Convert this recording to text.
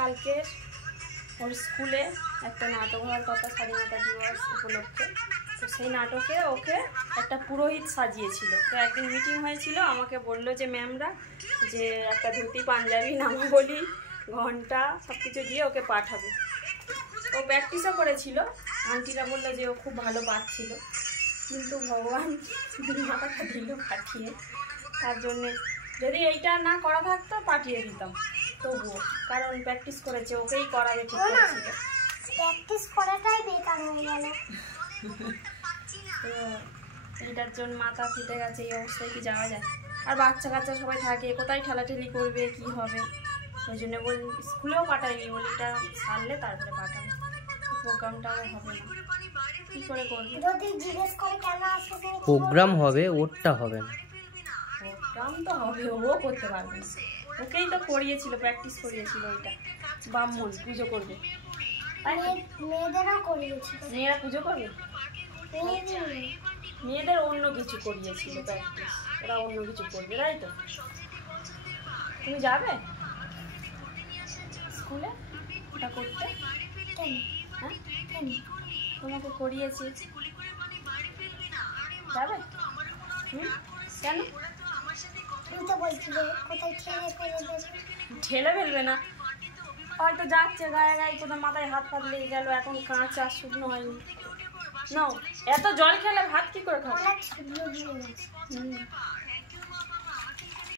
কালকে ওর স্কুলে একটা নাটক হওয়ার কথা স্বাধীনতা দিবস উপলক্ষে। তো সেই নাটকে ওকে একটা পুরোহিত সাজিয়েছিল। তো একদিন মিটিং হয়েছিল, আমাকে বললো যে ম্যামরা যে একটা ধুতি পাঞ্জাবি নামাবলি ঘন্টা সব কিছু দিয়ে ওকে পাঠাবে। ও প্র্যাকটিসও করেছিল, আন্টিরা বললো যে ও খুব ভালো পাচ্ছিল, কিন্তু ভগবান মাথাটা দিল পাঠিয়ে। তার জন্যে যদি এইটা না করা থাকতো পাঠিয়ে দিতাম তবুও, কারণ প্র্যাকটিস করেছে, ওকেই করাবে ঠিক করেছিল। প্র্যাকটিস করাটাই বেকার হয়ে গেল। তো এইটার জন্য মাথা ফেটে গেছে, এই অবস্থায় কি যাওয়া যায়? আর বাচ্চা কাচ্চা সবাই থাকে, কোথায় ঠেলাঠেলি করবে, কি হবে? ওই জন্য বলি স্কুলেও পাঠাইনি, বলি এটা সারলে তারপরে পাঠাবে, প্রোগ্রামটাও হবে না, কি করে করবে? যদি জিজ্ঞেস করে কেন আসবে, প্রোগ্রাম হবে, ওরটা হবে না। প্রোগ্রাম তো হবে, ও করতে পারবে না, ওকেই তো করিয়েছিল, প্র্যাকটিস করিয়েছিল। ওইটা ব্রাহ্মণ পুজো করবে, মেয়েদেরও করিয়েছিল। মেয়েরা পুজো করবে, মেয়েদের অন্য কিছু করিয়েছিল প্র্যাকটিস, ওরা অন্য কিছু করবে, তাই তো? তুমি যাবে স্কুলে ওটা করতে? হ্যাঁ, তোমাকে করিয়েছি, যাবে? কেন? তুমি তো বলছিলে কোথায় ঠেলে ফেলবে না, হয়তো যাচ্ছে গায়ে গায়ে, কোথাও মাথায় হাত ফাত লেগে গেল, এখন কাঁচা শুকনো হয়নি। নাও, এত জল খেলে ভাত কি করে খাবে?